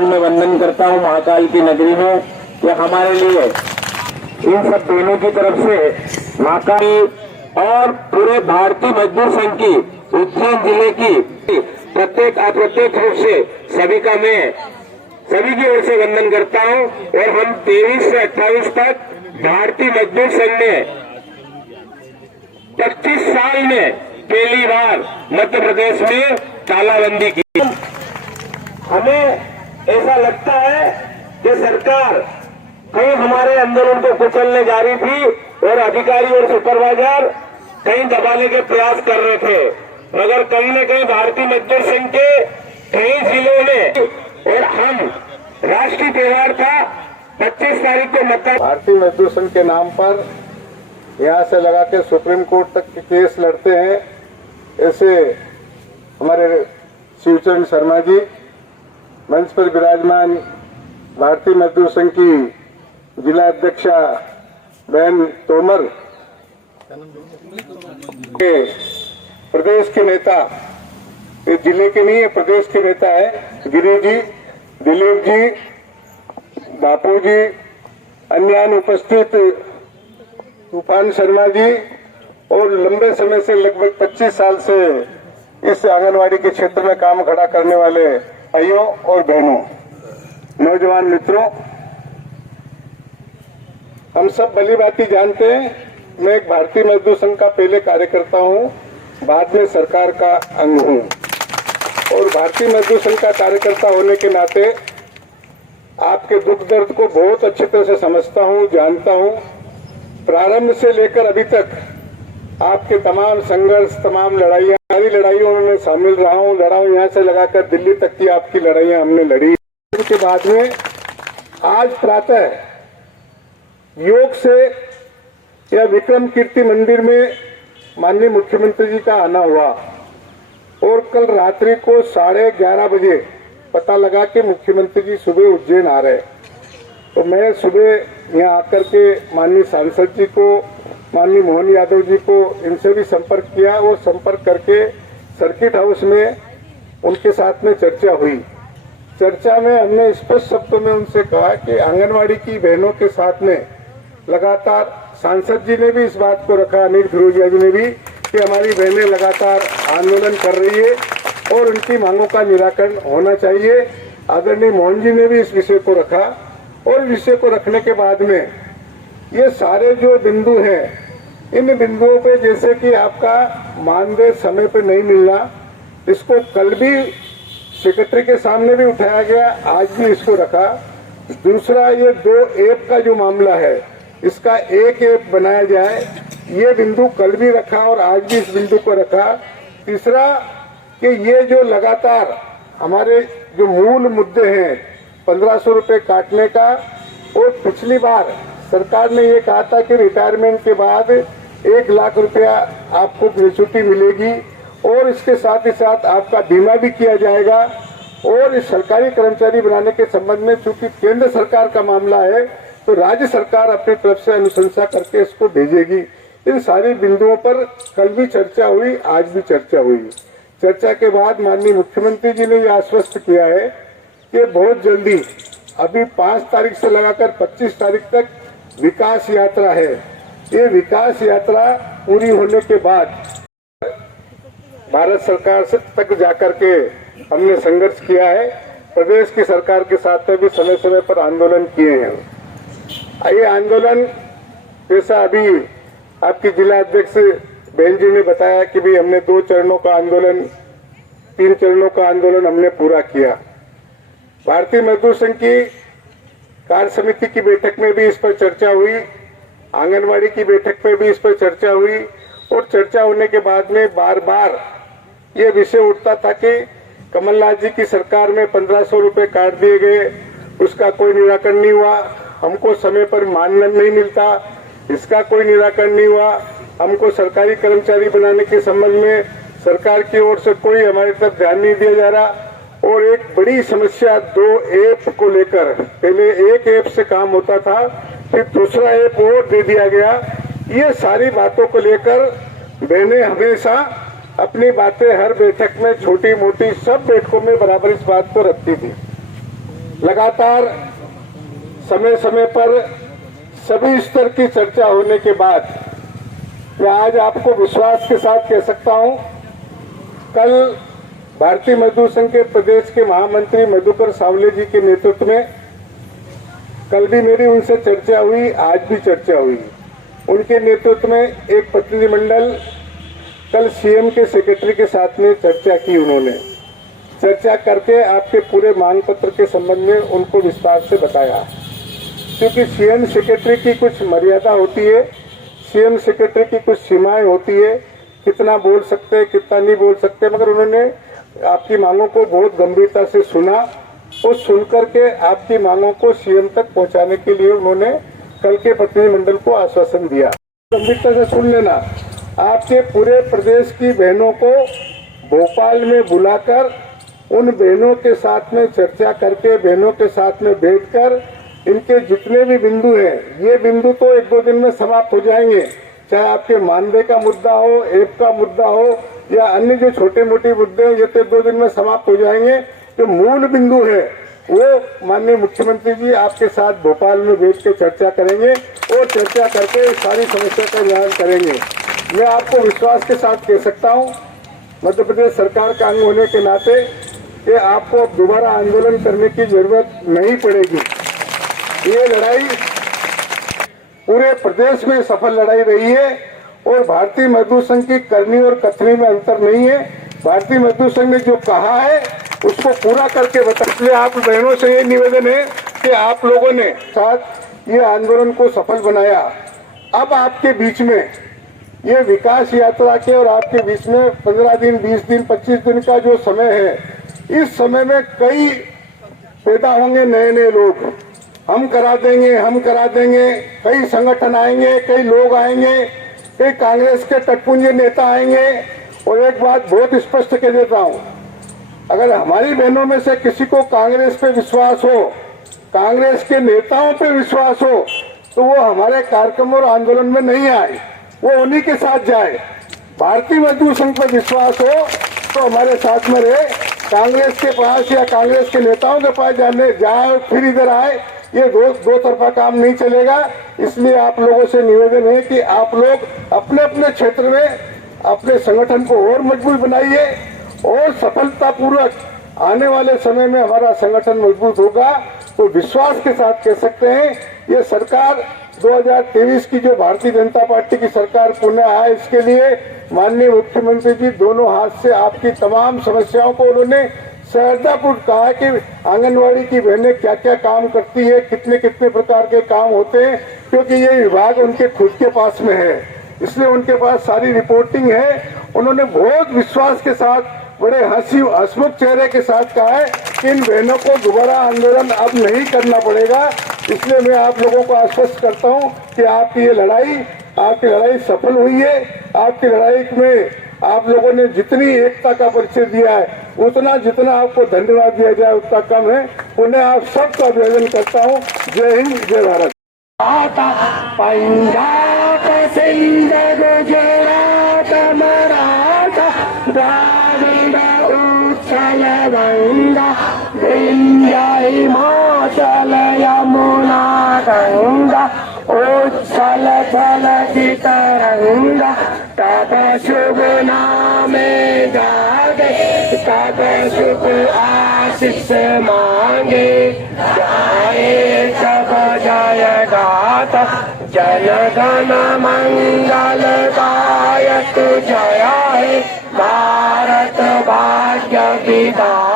में वंदन करता हूँ महाकाल की नगरी में कि हमारे लिए इन सब बहनों की तरफ से महाकाल और पूरे भारतीय मजदूर संघ की उज्जैन जिले की प्रत्येक अप्रत्यक्ष रूप से सभी की ओर से वंदन करता हूँ। और हम 23 से 28 तक भारतीय मजदूर संघ ने 25 साल में पहली बार मध्य प्रदेश में तालाबंदी की। हमें ऐसा लगता है कि सरकार कहीं हमारे आंदोलन को कुचलने जा रही थी और अधिकारी और सुपरवाइजर कहीं दबाने के प्रयास कर रहे थे, मगर कहीं न कहीं भारतीय मजदूर संघ के कई जिलों में और हम राष्ट्रीय त्योहार था 25 तारीख को मतदान भारतीय मजदूर संघ के नाम पर यहाँ से लगा के सुप्रीम कोर्ट तक के केस लड़ते हैं। ऐसे हमारे शिवचरण शर्मा जी मंच पर विराजमान भारतीय मजदूर संघ की जिला अध्यक्षा बहन तोमर, प्रदेश के नेता, ये जिले के नहीं है प्रदेश के नेता है, गिरीश जी, दिलीप जी, बापू जी, अन्य उपस्थित तूफान शर्मा जी और लंबे समय से लगभग 25 साल से इस आंगनवाड़ी के क्षेत्र में काम खड़ा करने वाले भाइयों और बहनों, नौजवान मित्रों, हम सब भली भांति जानते हैं मैं एक भारतीय मजदूर संघ का पहले कार्यकर्ता हूं, बाद में सरकार का अंग हूं और भारतीय मजदूर संघ का कार्यकर्ता होने के नाते आपके दुख दर्द को बहुत अच्छी तरह से समझता हूं, जानता हूं। प्रारंभ से लेकर अभी तक आपके तमाम संघर्ष, तमाम लड़ाइयां, सारी लड़ाइयों में शामिल रहा हूं, लड़ा हूं, यहाँ से लगाकर दिल्ली तक की आपकी लड़ाइयां हमने लड़ी। के बाद में आज प्रातः योग से या विक्रम कीर्ति मंदिर में माननीय मुख्यमंत्री जी का आना हुआ और कल रात्रि को 11:30 बजे पता लगा कि मुख्यमंत्री जी सुबह उज्जैन आ रहे। तो मैं सुबह यहाँ आकर के माननीय सांसद जी को, माननीय मोहन यादव जी को, इनसे भी संपर्क किया और संपर्क करके सर्किट हाउस में उनके साथ में चर्चा हुई। चर्चा में हमने स्पष्ट शब्दों में उनसे कहा कि आंगनवाड़ी की बहनों के साथ में लगातार, सांसद जी ने भी इस बात को रखा, अनिल फिरोजिया जी ने भी, कि हमारी बहनें लगातार आंदोलन कर रही है और उनकी मांगों का निराकरण होना चाहिए। आदरणीय मोहन जी ने भी इस विषय को रखा और विषय को रखने के बाद में ये सारे जो बिंदु हैं, इन बिंदुओं पे जैसे कि आपका मानदेय समय पे नहीं मिलना, इसको कल भी सेक्रेटरी के सामने भी उठाया गया, आज भी इसको रखा। दूसरा, ये 2 ऐप का जो मामला है, इसका एक ऐप बनाया जाए, ये बिंदु कल भी रखा और आज भी इस बिंदु को रखा। तीसरा कि ये जो लगातार हमारे जो मूल मुद्दे हैं 1500 रुपये काटने का, और पिछली बार सरकार ने ये कहा था कि रिटायरमेंट के बाद 1 लाख रुपया आपको ग्रेच्युटी मिलेगी और इसके साथ ही साथ आपका बीमा भी किया जाएगा। और इस सरकारी कर्मचारी बनाने के संबंध में चूंकि केंद्र सरकार का मामला है तो राज्य सरकार अपनी तरफ से अनुशंसा करके इसको भेजेगी। इन सारी बिंदुओं पर कल भी चर्चा हुई, आज भी चर्चा हुई। चर्चा के बाद माननीय मुख्यमंत्री जी ने यह आश्वस्त किया है कि बहुत जल्दी, अभी 5 तारीख से लगाकर 25 तारीख तक विकास यात्रा है। ये विकास यात्रा पूरी होने के बाद भारत सरकार से तक जाकर के हमने संघर्ष किया है। प्रदेश की सरकार के साथ में भी समय समय पर आंदोलन किए हैं। ये आंदोलन जैसा अभी आपकी जिला अध्यक्ष बहन जी ने बताया कि भाई हमने 2 चरणों का आंदोलन, 3 चरणों का आंदोलन हमने पूरा किया। भारतीय मजदूर संघ की कार्य समिति की बैठक में भी इस पर चर्चा हुई, आंगनवाड़ी की बैठक में भी इस पर चर्चा हुई और चर्चा होने के बाद में बार बार ये विषय उठता था कि कमलनाथ जी की सरकार में 1500 रुपये काट दिए गए, उसका कोई निराकरण नहीं हुआ, हमको समय पर मानधन नहीं मिलता, इसका कोई निराकरण नहीं हुआ, हमको सरकारी कर्मचारी बनाने के संबंध में सरकार की ओर से कोई हमारी तरफ ध्यान नहीं दिया जा रहा। और एक बड़ी समस्या 2 ऐप को लेकर, पहले एक ऐप से काम होता था, फिर दूसरा ऐप और दे दिया गया। ये सारी बातों को लेकर बहनें हमेशा अपनी बातें हर बैठक में, छोटी मोटी सब बैठकों में बराबर इस बात को रखती थी। लगातार समय समय पर सभी स्तर की चर्चा होने के बाद मैं आज आपको विश्वास के साथ कह सकता हूं, कल भारतीय मजदूर संघ के प्रदेश के महामंत्री मधुकर सावले जी के नेतृत्व में कल भी मेरी उनसे चर्चा हुई, आज भी चर्चा हुई। उनके नेतृत्व में एक प्रतिनिधिमंडल कल सीएम के सेक्रेटरी के साथ में चर्चा की। उन्होंने चर्चा करके आपके पूरे मांग पत्र के संबंध में उनको विस्तार से बताया, क्योंकि सीएम सेक्रेटरी की कुछ मर्यादा होती है, सीएम सेक्रेटरी की कुछ सीमाएं होती है, कितना बोल सकते हैं कितना नहीं बोल सकते। मगर उन्होंने आपकी मांगों को बहुत गंभीरता से सुना और सुनकर के आपकी मांगों को सीएम तक पहुंचाने के लिए उन्होंने कल के प्रतिनिधिमंडल को आश्वासन दिया। गंभीरता से सुन लेना, आपके पूरे प्रदेश की बहनों को भोपाल में बुलाकर उन बहनों के साथ में चर्चा करके, बहनों के साथ में बैठकर इनके जितने भी बिंदु हैं, ये बिंदु तो एक दो दिन में समाप्त हो जाएंगे, चाहे आपके मानदेय का मुद्दा हो, ऐप का मुद्दा हो या अन्य जो छोटे मोटे मुद्दे हैं, ये तो एक दो दिन में समाप्त हो जाएंगे। जो मूल बिंदु है वो माननीय मुख्यमंत्री जी आपके साथ भोपाल में बैठ के चर्चा करेंगे और चर्चा करके सारी समस्या का निदान करेंगे। मैं आपको विश्वास के साथ कह सकता हूं, मध्य प्रदेश सरकार का अंग होने के नाते कि आपको अब दोबारा आंदोलन करने की जरूरत नहीं पड़ेगी। ये लड़ाई पूरे प्रदेश में सफल लड़ाई रही है और भारतीय मजदूर संघ की करनी और कथनी में अंतर नहीं है। भारतीय मजदूर संघ ने जो कहा है उसको पूरा करके बता। इसलिए आप बहनों से ये निवेदन है कि आप लोगों ने साथ ये आंदोलन को सफल बनाया। अब आपके बीच में ये विकास यात्रा के और आपके बीच में 15 दिन, 20 दिन, 25 दिन का जो समय है, इस समय में कई पैदा होंगे नए नए लोग। हम करा देंगे, हम करा देंगे, कई संगठन आएंगे, कई लोग आएंगे, कई कांग्रेस के टटपुंजे नेता आएंगे। और एक बात बहुत स्पष्ट कह देता हूं, अगर हमारी बहनों में से किसी को कांग्रेस पे विश्वास हो, कांग्रेस के नेताओं पे विश्वास हो, तो वो हमारे कार्यक्रम और आंदोलन में नहीं आए, वो उन्हीं के साथ जाए। भारतीय मजदूर संघ पर विश्वास हो तो हमारे साथ में रहे, कांग्रेस के पास या कांग्रेस के नेताओं के पास जाने जाए और फिर इधर आए, ये दो तरफा काम नहीं चलेगा। इसलिए आप लोगों से निवेदन है कि आप लोग अपने अपने क्षेत्र में अपने संगठन को और मजबूत बनाइए और सफलतापूर्वक आने वाले समय में हमारा संगठन मजबूत होगा। तो विश्वास के साथ कह सकते हैं, ये सरकार 2023 की जो भारतीय जनता पार्टी की सरकार पुनः आए, इसके लिए माननीय मुख्यमंत्री जी दोनों हाथ से आपकी तमाम समस्याओं को उन्होंने सहजतापूर्वक कहा कि आंगनवाड़ी की बहनें क्या क्या काम करती है, कितने कितने प्रकार के काम होते हैं, क्योंकि ये विभाग उनके खुद के पास में है, इसलिए उनके पास सारी रिपोर्टिंग है। उन्होंने बहुत विश्वास के साथ बड़े हंसमुख चेहरे के साथ कहा है कि इन बहनों को दोबारा आंदोलन अब नहीं करना पड़ेगा। इसलिए मैं आप लोगों को आश्वस्त करता हूं कि आपकी ये लड़ाई सफल हुई है। आपकी लड़ाई में आप लोगों ने जितनी एकता का परिचय दिया है, उतना जितना आपको धन्यवाद दिया जाए उतना कम है। पुनः आप सबका अभिनंदन करता हूं। जय हिंद, जय भारत। पंजाब, सिंध, गुजरात, मराठा, द्राविड़, उत्कल, गंगा, विंध्य, हिमाचल, यमुना, गंगा, उच्छल थल तरंगा, तब शुभ नामे जागे, तब शुभ आशीष मांगे, जाए सब जय गाता, जन गण मंगल गायक, जय हे भारत भाग्य विधाता।